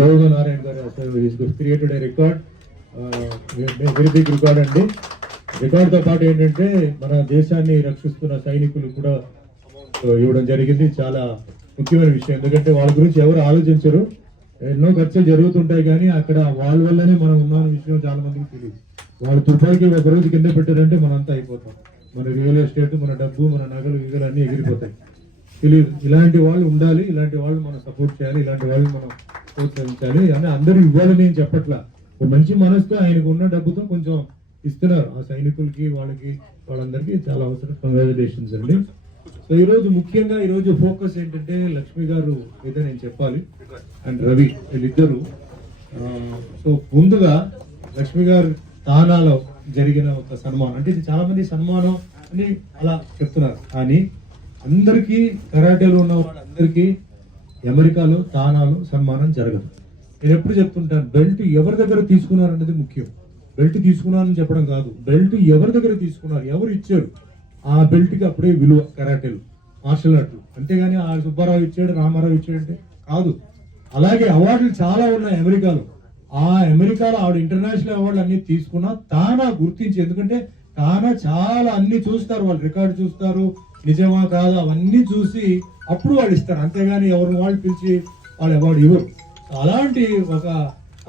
యోగ నారాయణ గారు created a record, very big record అండి. రికార్డ్తో పాటు ఏంటంటే మన దేశాన్ని రక్షిస్తున్న సైనికులు కూడా ఇవ్వడం జరిగింది. చాలా ముఖ్యమైన విషయం, ఎందుకంటే వాళ్ళ గురించి ఎవరు ఆలోచించరు. ఎన్నో ఖర్చులు జరుగుతుంటాయి కానీ అక్కడ వాళ్ళ వల్లనే మనం ఉన్న విషయం చాలా మందికి తెలియదు. వాళ్ళు తుపాకి ఒక రోజు కింద పెట్టారంటే మనంతా అయిపోతాం. మన రియల్ ఎస్టేట్, మన డబ్బు, మన నగలు ఇగలు అన్నీ ఎగిరిపోతాయి. తెలియదు. ఇలాంటి వాళ్ళు ఉండాలి, ఇలాంటి వాళ్ళు మనం సపోర్ట్ చేయాలి, ఇలాంటి వాళ్ళు మనం ప్రోత్సహించాలి అని అందరూ ఇవ్వాలని నేను చెప్పట్లా. ఒక మంచి మనసుతో ఆయనకు ఉన్న డబ్బుతో కొంచెం ఇస్తున్నారు ఆ సైనికులకి, వాళ్ళందరికీ చాలా అవసరం. కంగ్రాచులేషన్స్ అండి. సో ఈరోజు ముఖ్యంగా ఈరోజు ఫోకస్ ఏంటంటే లక్ష్మి గారు మీద నేను చెప్పాలి అండ్ రవి వీళ్ళిద్దరు. సో ముందుగా లక్ష్మి గారు తానాలో జరిగిన ఒక సన్మానం, అంటే ఇది చాలా మంది సన్మానం అని అలా చెప్తున్నారు, కానీ అందరికీ కరాటేలో ఉన్న వాళ్ళందరికీ అమెరికాలో తానాలో సన్మానం జరగదు. నేను ఎప్పుడు చెప్తుంటాను, బెల్ట్ ఎవరి దగ్గర తీసుకున్నారు అనేది ముఖ్యం. బెల్ట్ తీసుకున్నారని చెప్పడం కాదు, బెల్ట్ ఎవరి దగ్గర తీసుకున్నారు, ఎవరు ఇచ్చారు, ఆ బెల్ట్కి అప్పుడే విలువ కరాటేలు, మార్షల్ ఆర్ట్లు. అంతేగాని ఆ సుబ్బారావు ఇచ్చాడు, రామారావు ఇచ్చాడంటే కాదు. అలాగే అవార్డులు చాలా ఉన్నాయి అమెరికాలో. ఆ అమెరికాలో ఆవిడ ఇంటర్నేషనల్ అవార్డులు అన్ని తీసుకున్నా తానా గుర్తించి, ఎందుకంటే తానా చాలా అన్ని చూస్తారు, వాళ్ళు రికార్డు చూస్తారు, నిజమా కాదా అవన్నీ చూసి అప్పుడు వాళ్ళు ఇస్తారు. అంతేగాని ఎవరిని వాళ్ళు పిలిచి వాళ్ళు అవార్డు ఇవ్వరు. అలాంటి ఒక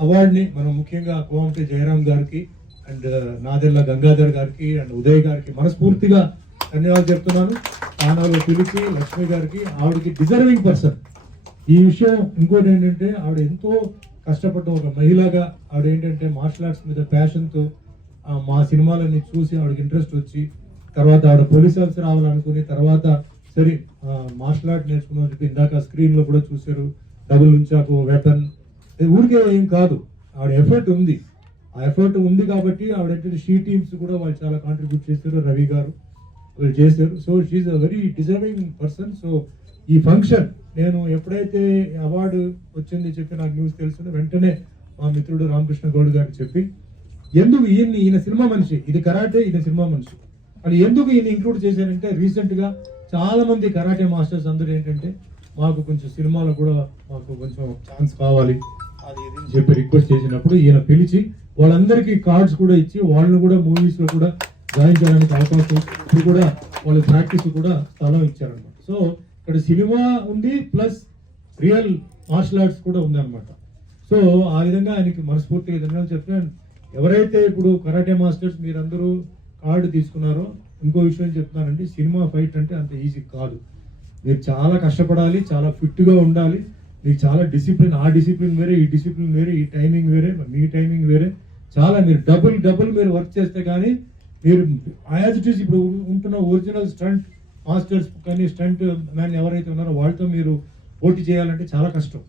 అవార్డుని మనం ముఖ్యంగా కోమటి జయరాం గారికి అండ్ నాదెల్ల గంగాధర్ గారికి అండ్ ఉదయ్ గారికి మనస్ఫూర్తిగా ధన్యవాదాలు చెప్తున్నాను. తానాలో పిలిచి లక్ష్మి గారికి, ఆవిడకి డిజర్వింగ్ పర్సన్ ఈ విషయం. ఇంకోటి ఏంటంటే ఆవిడ ఎంతో కష్టపడ్డ ఒక మహిళగా ఆవిడ ఏంటంటే మార్షల్ ఆర్ట్స్ మీద ప్యాషన్తో మా సినిమాలన్నీ చూసి ఆవిడకి ఇంట్రెస్ట్ వచ్చి, తర్వాత ఆవిడ పోలీస్ ఆఫీసర్ రావాలనుకుని, తర్వాత సరే మార్షల్ ఆర్ట్ నేర్చుకున్నామని చెప్పి ఇందాక స్క్రీన్లో కూడా చూశారు. డబుల్ ఉంచాకు, వెపన్, ఊరికే ఏం కాదు, ఆవిడ ఎఫర్ట్ ఉంది. ఆ ఎఫర్ట్ ఉంది కాబట్టి ఆవిడ ఏంటంటే షీ టీమ్స్ కూడా వాళ్ళు చాలా కాంట్రిబ్యూట్ చేశారు, రవి గారు వాళ్ళు చేశారు. So she a very deserving person. So ఈ ఫంక్షన్ నేను ఎప్పుడైతే అవార్డు వచ్చింది చెప్పి నాకు న్యూస్ తెలిసిందో వెంటనే మా మిత్రుడు రామకృష్ణ గౌడ్ గారికి చెప్పి, ఎందుకు ఈయన సినిమా మనిషి, ఇది కరాటే, ఈయన సినిమా మనిషి అని ఎందుకు ఈయన ఇంక్లూడ్ చేశారంటే, రీసెంట్గా చాలా మంది కరాటే మాస్టర్స్ అందరూ ఏంటంటే మాకు కొంచెం సినిమాలో కూడా మాకు కొంచెం ఛాన్స్ కావాలి అది ఇది చెప్పి రిక్వెస్ట్ చేసినప్పుడు ఈయన పిలిచి వాళ్ళందరికీ కార్డ్స్ కూడా ఇచ్చి వాళ్ళని కూడా మూవీస్లో కూడా జాయిన్ చేయడానికి అవకాశం, ఇప్పుడు కూడా వాళ్ళ ప్రాక్టీస్ కూడా స్థలం ఇచ్చారనమాట. సో ఇక్కడ సినిమా ఉంది ప్లస్ రియల్ మార్షల్ ఆర్ట్స్ కూడా ఉంది అనమాట. సో ఆ విధంగా ఆయనకి మనస్ఫూర్తిగా ధన్యవాదాలు చెప్తాను. ఎవరైతే ఇప్పుడు కరాటే మాస్టర్స్ మీరందరూ కార్డు తీసుకున్నారో, ఇంకో విషయం చెప్తున్నానండి, సినిమా ఫైట్ అంటే అంత ఈజీ కాదు. మీరు చాలా కష్టపడాలి, చాలా ఫిట్గా ఉండాలి, మీకు చాలా డిసిప్లిన్, ఆ డిసిప్లిన్ వేరే, ఈ డిసిప్లిన్ వేరే, ఈ టైమింగ్ వేరే, మీ టైమింగ్ వేరే, చాలా మీరు డబుల్ మీరు వర్క్ చేస్తే కానీ మీరు యాజ్ ఇట్ ఈస్ ఇప్పుడు ఉంటున్న ఒరిజినల్ స్టంట్ మాస్టర్స్ కానీ స్టంట్ మ్యాన్ ఎవరైతే ఉన్నారో వాళ్ళతో మీరు పోటీ చేయాలంటే చాలా కష్టం.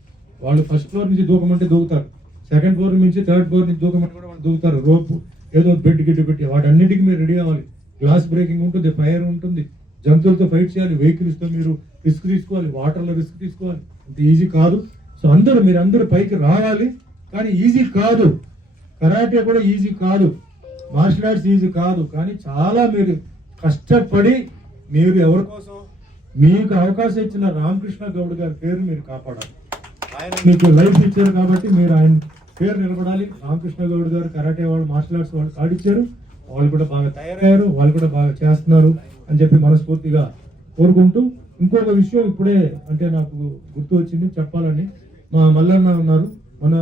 వాళ్ళు ఫస్ట్ ఫ్లోర్ నుంచి దూకమంటే దూకుతారు, సెకండ్ ఫ్లోర్ నుంచి థర్డ్ ఫ్లోర్ నుంచి దూకమంటే కూడా వాళ్ళు దూకుతారు. రోపు ఏదో బెడ్ గిడ్డు పెట్టి వాటన్నిటికీ మీరు రెడీ అవ్వాలి. గ్లాస్ బ్రేకింగ్ ఉంటుంది, ఫైర్ ఉంటుంది, జంతువులతో ఫైట్ చేయాలి, వెహికల్స్తో మీరు రిస్క్ తీసుకోవాలి, వాటర్లో రిస్క్ తీసుకోవాలి. అంత ఈజీ కాదు. సో మీరందరూ పైకి రావాలి, కానీ ఈజీ కాదు. కరాటే కూడా ఈజీ కాదు, మార్షల్ ఆర్ట్స్ ఈజీ కాదు, కానీ చాలా మీరు కష్టపడి మీరు ఎవరి కోసం మీకు అవకాశం ఇచ్చిన రామకృష్ణ గౌడ్ గారి పేరు మీరు కాపాడాలి. ఆయన మీకు లైఫ్ ఇచ్చారు కాబట్టి మీరు ఆయన పేరు నిలబడాలి. రామకృష్ణ గౌడ్ గారు కరాటే వాళ్ళు, మార్షల్ ఆర్ట్స్ వాళ్ళు ఆడిచ్చారు, వాళ్ళు కూడా బాగా తయారయ్యారు, వాళ్ళు కూడా బాగా చేస్తున్నారు అని చెప్పి మనస్ఫూర్తిగా కోరుకుంటూ, ఇంకొక విషయం ఇప్పుడే అంటే నాకు గుర్తు వచ్చింది చెప్పాలని. మా మల్లన్న ఉన్నారు, మన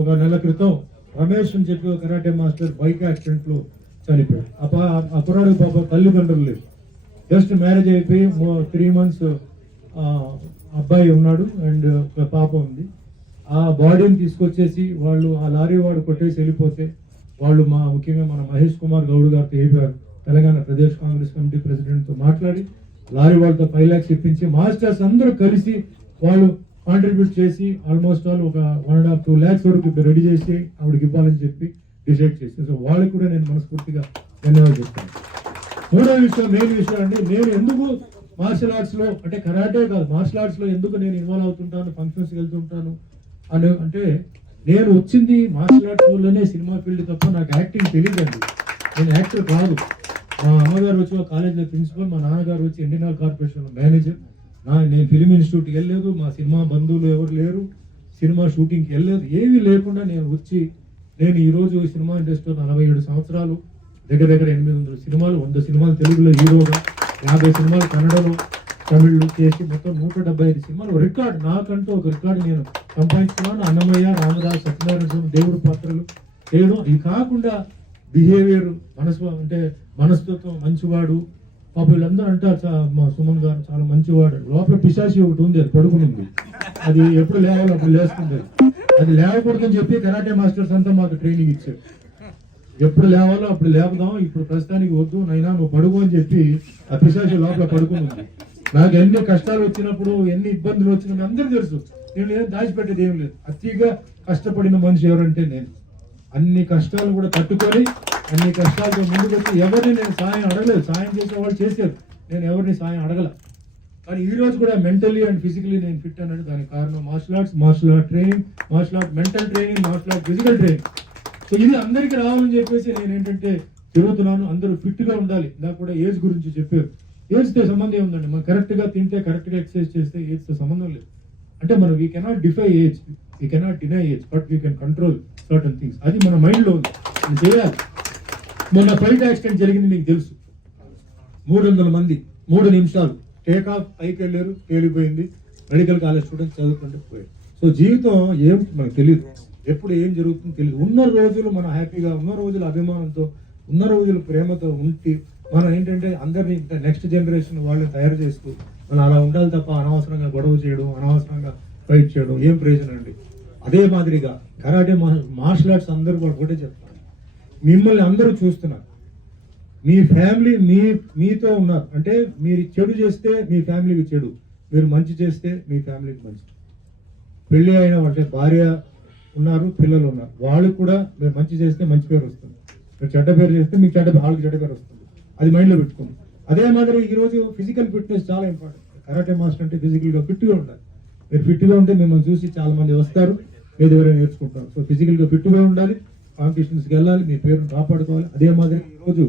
ఒక నెల క్రితం రమేష్ అని చెప్పి ఒక కరాటే మాస్టర్ బైక్ యాక్సిడెంట్లో చనిపోయాడు. ఆ కుర్రాడు పాప తల్లిదండ్రులు లేవు, జస్ట్ మ్యారేజ్ అయిపోయి 3 months అబ్బాయి ఉన్నాడు అండ్ ఒక పాప ఉంది. ఆ బాడీని తీసుకొచ్చేసి వాళ్ళు ఆ లారీ వాడు కొట్టేసి వెళ్ళిపోతే వాళ్ళు ముఖ్యంగా మన మహేష్ కుమార్ గౌడ్ గారితో చెప్పారు, తెలంగాణ ప్రదేశ్ కాంగ్రెస్ కమిటీ ప్రెసిడెంట్తో మాట్లాడి లారీ వాళ్ళతో 5 lakhs ఇప్పించి మాస్టర్స్ అందరూ కలిసి వాళ్ళు కాంట్రిబ్యూట్ చేసి ఆల్మోస్ట్ ఆల్ ఒక 1.5-2 lakhs వరకు రెడీ చేసి ఆవిడకి ఇవ్వాలని చెప్పి డిసైడ్ చేసి, సో వాళ్ళకి కూడా నేను మనస్ఫూర్తిగా ధన్యవాదాలు చెప్తాను. మూడో విషయం, మెయిన్ విషయం అండి, నేను ఎందుకు మార్షల్ ఆర్ట్స్లో అంటే కరాటే కాదు మార్షల్ ఆర్ట్స్లో ఎందుకు నేను ఇన్వాల్వ్ అవుతుంటాను, ఫంక్షన్స్కి వెళ్తుంటాను అని అంటే, నేను వచ్చింది మార్షల్ ఆర్ట్స్ వల్లనే సినిమా ఫీల్డ్ తప్ప నాకు యాక్టింగ్ తెలియదండి. నేను యాక్టర్ కాదు. మా అమ్మగారు వచ్చి ఒక కాలేజీలో ప్రిన్సిపల్, మా నాన్నగారు వచ్చి ఎన్టీఆర్ కార్పొరేషన్ మేనేజర్. నేను ఫిలిం ఇన్స్టిట్యూట్కి వెళ్ళలేదు, మా సినిమా బంధువులు ఎవరు లేరు. సినిమా షూటింగ్కి వెళ్ళలేదు, ఏమీ లేకుండా నేను వచ్చి నేను ఈరోజు సినిమా ఇండస్ట్రీలో 47 సంవత్సరాలు, దగ్గర దగ్గర 800 సినిమాలు, 100 సినిమాలు తెలుగులో హీరోగా, 50 సినిమాలు కన్నడలో, తమిళ్లో చేసి మొత్తం 175 సినిమాలు రికార్డ్, నాకంటూ ఒక రికార్డు నేను సంపాదించుకున్నాను. అన్నమయ్య, రామదాస్, సత్యనారాయణ స్వామి, దేవుడు పాత్రలు చేయడం, ఇది కాకుండా బిహేవియర్, అంటే మనస్తత్వం, మంచివాడు. పాప వీళ్ళందరూ అంటారు మా సుమన్ గారు చాలా మంచివాడు, లోపల పిశాచి ఒకటి ఉంది, అది పడుకునింది, అది ఎప్పుడు లేవాలి అప్పుడు లేస్తుంది, అది లేవకూడదని చెప్పి కరాటే మాస్టర్స్ అంతా మాకు ట్రైనింగ్ ఇచ్చారు. ఎప్పుడు లేవాలో అప్పుడు లేపుదాం, ఇప్పుడు ప్రస్తుతానికి వద్దు నైనా నువ్వు పడుకో అని చెప్పి ఆ పిశాచి లోపల పడుకునింది. నాకు ఎన్ని కష్టాలు వచ్చినప్పుడు, ఎన్ని ఇబ్బందులు వచ్చినప్పుడు అందరూ తెలుసు, నేను ఏం దాచిపెట్టేది ఏం లేదు. అతిగా కష్టపడిన మనిషి ఎవరంటే నేను. అన్ని కష్టాలు కూడా తట్టుకొని, అన్ని కష్టాలతో ముందుకు వచ్చి ఎవరిని నేను సాయం అడగలేదు, సాయం చేసే వాళ్ళు చేశారు, నేను ఎవరిని సాయం అడగల. కానీ ఈ రోజు కూడా మెంటలీ అండ్ ఫిజికలీ నేను ఫిట్ అన్నట్టు దానికి కారణం martial arts, martial art training, martial art mental training, martial art physical training. So ఇది అందరికీ రావాలని చెప్పేసి నేను ఏంటంటే తిరుగుతున్నాను. అందరూ ఫిట్ గా ఉండాలి. నాకు కూడా ఏజ్ గురించి చెప్పారు, ఏజ్ తో సంబంధం ఉందండి. మనం కరెక్ట్ గా తింటే, కరెక్ట్ గా ఎక్సర్సైజ్ చేస్తే ఏజ్ తో సంబంధం లేదు. అంటే మనం we cannot defy age, we cannot deny age, but we can control certain things. అది మన మైండ్ లో ఉంది, అది చేయాలి. మొన్న ఫ్లైట్ యాక్సిడెంట్ జరిగింది, మీకు తెలుసు. 300 మంది 3 నిమిషాలు టేక్ ఆఫ్, పైకి వెళ్ళారు, తేలిపోయింది. మెడికల్ కాలేజ్ స్టూడెంట్స్ చదువుకుంటూ పోయారు. సో జీవితం ఏం మనకు తెలియదు, ఎప్పుడు ఏం జరుగుతుందో తెలియదు. ఉన్న రోజులు మనం హ్యాపీగా, ఉన్న రోజులు అభిమానంతో, ఉన్న రోజులు ప్రేమతో ఉండి మనం ఏంటంటే అందరినీ నెక్స్ట్ జనరేషన్ వాళ్ళని తయారు చేస్తూ మనం అలా ఉండాలి తప్ప అనవసరంగా గొడవ చేయడం, అనవసరంగా ఫైట్ చేయడం ఏం ప్రయోజనం అండి. అదే మాదిరిగా కరాటే మార్షల్ ఆర్ట్స్ అందరూ కూడా ఒకటే చెప్తారు, మిమ్మల్ని అందరూ చూస్తున్నారు, మీ ఫ్యామిలీ మీతో ఉన్నారు. అంటే మీరు చెడు చేస్తే మీ ఫ్యామిలీకి చెడు, మీరు మంచి చేస్తే మీ ఫ్యామిలీకి మంచి. పెళ్లి అయిన అంటే భార్య ఉన్నారు, పిల్లలు ఉన్నారు, వాళ్ళు కూడా మీరు మంచి చేస్తే మంచి పేరు వస్తుంది, మీరు చెడ్డ పేరు చేస్తే మీకు వాళ్ళకి చెడ్డ పేరు వస్తుంది. అది మైండ్లో పెట్టుకోండి. అదే మాదిరి ఈరోజు ఫిజికల్ ఫిట్నెస్ చాలా ఇంపార్టెంట్. కరాటే మాస్టర్ అంటే ఫిజికల్గా ఫిట్గా ఉండాలి. మీరు ఫిట్గా ఉంటే మిమ్మల్ని చూసి చాలా మంది వస్తారు, మీ దగ్గర నేర్చుకుంటారు. సో ఫిజికల్గా ఫిట్గా ఉండాలి, కాంపిటీషన్స్కి వెళ్ళాలి, మీ పేరును కాపాడుకోవాలి. అదే మాదిరి ఈరోజు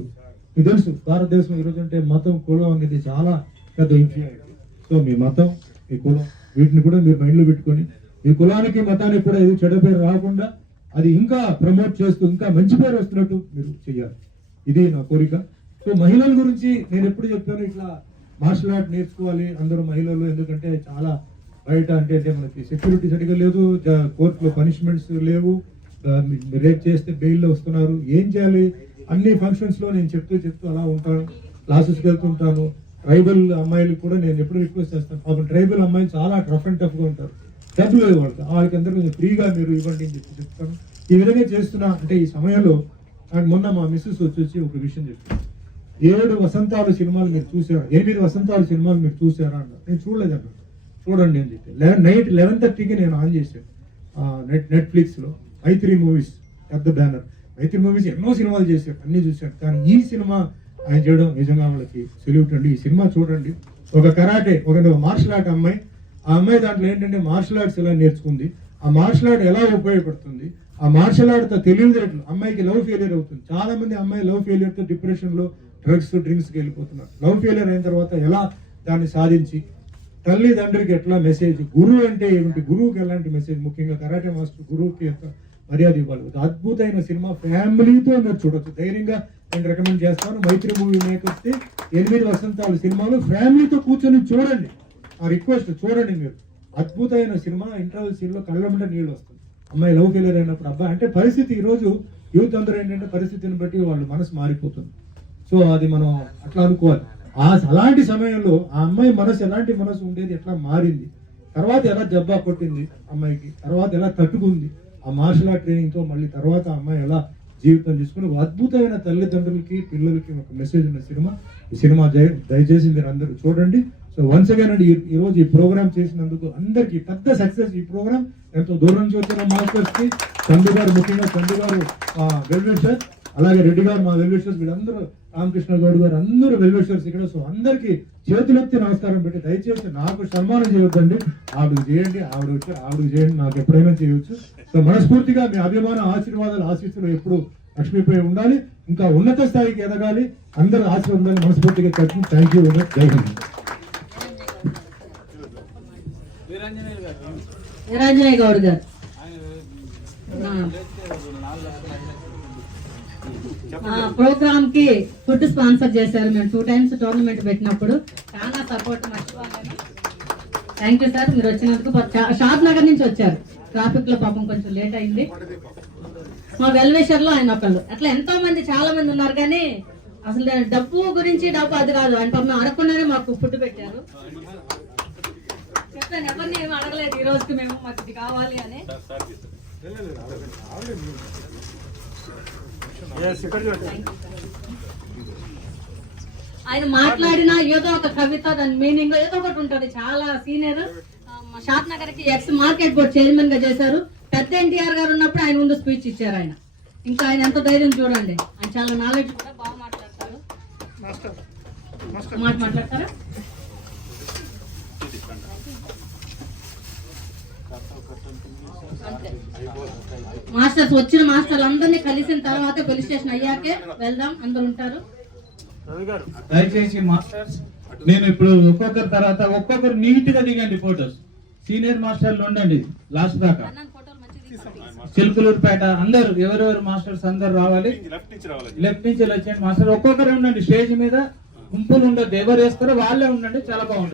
మీకు తెలుసు, భారతదేశం ఈరోజు అంటే మతం, కులం అనేది చాలా పెద్ద ఇన్ఫ్లుయెన్స్. సో మీ మతం, మీ కులం, వీటిని కూడా మీరు మైండ్లో పెట్టుకొని మీ కులానికి, మతానికి కూడా ఇది చెడ్డ పేరు రాకుండా అది ఇంకా ప్రమోట్ చేస్తూ ఇంకా మంచి పేరు వస్తున్నట్టు మీరు చేయాలి. ఇది నా కోరిక. సో మహిళల గురించి నేను ఎప్పుడు చెప్పాను, ఇట్లా మార్షల్ ఆర్ట్ నేర్చుకోవాలి అందరూ మహిళలు. ఎందుకంటే చాలా బయట అంటే మనకి సెక్యూరిటీ సరిగా లేదు, కోర్టులో పనిష్మెంట్స్ లేవు, రేప్ చేస్తే బెయిల్లో వస్తున్నారు, ఏం చేయాలి? అన్ని ఫంక్షన్స్ లో నేను చెప్తూ అలా ఉంటాను, క్లాసెస్కి వెళ్తుంటాను. ట్రైబల్ అమ్మాయిలు కూడా నేను ఎప్పుడు రిక్వెస్ట్ చేస్తాను, పాపం ట్రైబల్ అమ్మాయిలు చాలా రఫ్ అండ్ టఫ్ గా ఉంటారు, డబ్బులు లేదు వాళ్ళకి అందరూ ఫ్రీగా మీరు ఇవ్వండి అని చెప్తాను. ఈ విధంగా చేస్తున్నా. అంటే ఈ సమయంలో మొన్న మా మిస్సెస్ వచ్చి ఒక విషయం చెప్పాను, 7 వసంతాలు సినిమాలు మీరు చూసారా, 8 వసంతాలు సినిమాలు మీరు చూసారా అన్నారు. నేను చూడలేదు అన్నారు. చూడండి అని చెప్పి నైట్ 11:30కి నేను ఆన్ చేశాను నెట్ఫ్లిక్స్ లో మైత్రి మూవీస్, పెద్ద బ్యానర్. మైత్రి మూవీస్ ఎన్నో సినిమాలు చేశారు, అన్ని చూశాను. కానీ ఈ సినిమా ఆయన చేయడం నిజంగా వాళ్ళకి సెల్యూట్ అండి. ఈ సినిమా చూడండి. ఒక కరాటే, ఒక మార్షల్ ఆర్ట్ అమ్మాయి, ఆ అమ్మాయి దాంట్లో ఏంటంటే మార్షల్ ఆర్ట్స్ ఎలా నేర్చుకుంది, ఆ మార్షల్ ఆర్ట్ ఎలా ఉపయోగపడుతుంది, ఆ మార్షల్ ఆర్ట్ తో తెలియదు. అమ్మాయికి లవ్ ఫెయిలియర్ అవుతుంది. చాలా మంది అమ్మాయి లవ్ ఫెయిలియర్ తో డిప్రెషన్ లో డ్రింక్స్కి వెళ్ళిపోతున్నారు. లవ్ ఫెయిలియర్ అయిన తర్వాత ఎలా దాన్ని సాధించి, తల్లిదండ్రులకి ఎట్లా మెసేజ్, గురువు అంటే ఏమిటి, గురువుకి ఎలాంటి మెసేజ్, ముఖ్యంగా కరాటే మాస్టర్ గురువుకి ఎంత మర్యాద ఇవ్వాలి. అద్భుతమైన సినిమా, ఫ్యామిలీతో మీరు చూడొచ్చు. ధైర్యంగా నేను రికమెండ్ చేస్తాను. మైత్రి మూవీ మేకొస్తే 8 వసంతాలు సినిమాలు ఫ్యామిలీతో కూర్చొని చూడండి. ఆ రిక్వెస్ట్ చూడండి మీరు. అద్భుతమైన సినిమా. ఇంటర్వెల్ సీన్ లో కళ్ళ నీళ్ళు వస్తుంది. అమ్మాయి లవ్ ఫెయిలియర్ అయినప్పుడు అబ్బాయి అంటే పరిస్థితి, ఈరోజు యూత్ అందరూ ఏంటంటే పరిస్థితిని బట్టి వాళ్ళు మనసు మారిపోతుంది. సో అది మనం అట్లా అనుకోవాలి. అలాంటి సమయంలో ఆ అమ్మాయి మనసు ఎలాంటి మనసు ఉండేది, ఎట్లా మారింది, తర్వాత ఎలా జబ్బా కొట్టింది అమ్మాయికి, తర్వాత ఎలా తట్టుకుంది ఆ మార్షల్ ఆర్ట్ ట్రైనింగ్ తో, మళ్ళీ తర్వాత అమ్మాయి ఎలా జీవితం తీసుకుని అద్భుతమైన తల్లిదండ్రులకి, పిల్లలకి ఒక మెసేజ్ ఉన్న సినిమా. ఈ సినిమా దయచేసి మీరు అందరూ చూడండి. సో వన్స్ అగైన్ అండి, ఈ రోజు ఈ ప్రోగ్రామ్ చేసినందుకు అందరికీ పెద్ద సక్సెస్. ఈ ప్రోగ్రామ్ ఎంతో దూరం నుంచి వచ్చిన మాస్టర్స్ కి, చందు గారు, ముఖ్యంగా చందు గారు వెల్ విషర్, అలాగే రెడ్డి గారు మా వెల్ విషర్స్, వీళ్ళందరూ రామకృష్ణ గౌడ్ గారు అందరూ వెల్ విషర్స్ ఇక్కడ. సో అందరికీ చేతులెత్తి నమస్కారం పెట్టి దయచేసి నాకు సన్మానం చేయొద్దండి, ఆవిడకి చేయండి, ఆవిడకి చేయండి, నాకు ఎప్పుడైనా చేయొచ్చు. సో మనస్ఫూర్తిగా మీ అభిమాన ఆశీర్వాదాలు, ఆశీస్సులు ఎప్పుడు లక్ష్మీపై ఉండాలి, ఇంకా ఉన్నత స్థాయికి ఎదగాలి, అందరూ ఆశీర్వాదం ఉండాలి. మనస్ఫూర్తిగా ఖర్చు. Thank you. జై హింద్. వీరాంజనేయ గౌడ్ గారు. ప్రోగ్రామ్ కి ఫుడ్ స్పాన్సర్ చేశారు. మేము 2 times టోర్నమెంట్ పెట్టినప్పుడు చాలా సపోర్ట్ మర్చిపోలేను. థ్యాంక్ యూ సార్, మీరు వచ్చినందుకు. షాద్ నగర్ నుంచి వచ్చారు, ట్రాఫిక్ లో పాపం కొంచెం లేట్ అయింది. మా వెల్వేషర్ లో ఆయన ఒకళ్ళు. అట్లా ఎంతో మంది చాలా మంది ఉన్నారు, కానీ అసలు డబ్బు గురించి డబ్బు అది కాదు. ఆయన పాపం అడగకుండానే మాకు ఫుడ్ పెట్టారు. చెప్తాను, ఎవరిని ఏమి అడగలేదు ఈ రోజుకి మేము, మాకు ఇది కావాలి అని. ఆయన మాట్లాడిన ఏదో ఒక కవిత, దాని మీనింగ్ ఏదో ఒకటి ఉంటది. చాలా సీనియర్. షాద్ నగర్ కి ఎక్స్ మార్కెట్ బోర్డ్ చైర్మన్ గా చేశారు. పెద్ద ఎన్టీఆర్ గారు ఉన్నప్పుడు ఆయన ముందు స్పీచ్ ఇచ్చారు ఆయన. ఇంకా ఆయన ఎంత ధైర్యం చూడండి. ఆయన చాలా నాలెడ్జ్ కూడా బాగా మాట్లాడతారు. మాట్లాడతారా? మాస్టర్స్ వచ్చిన మాస్టర్లు అందరినీ కలిసిన తర్వాత పోలీస్ స్టేషన్ అయ్యాకే వెళ్దాం, అందరు ఉంటారు. దయచేసి మాస్టర్స్, నేను ఇప్పుడు ఒక్కొక్కరి తర్వాత ఒక్కొక్కరు నీట్ గా దిగండి ఫోటోస్. సీనియర్ మాస్టర్లు ఉండండి లాస్ట్ దాకా. చిలుకలూరుపేట అందరు ఎవరెవరు మాస్టర్స్ అందరు రావాలి. లెఫ్ట్ నుంచి వచ్చేయండి మాస్టర్. ఒక్కొక్కరు ఉండండి స్టేజ్ మీద, గుంపులు ఉండదు. ఎవరు వేస్తారో వాళ్ళే ఉండండి, చాలా బాగుంటుంది.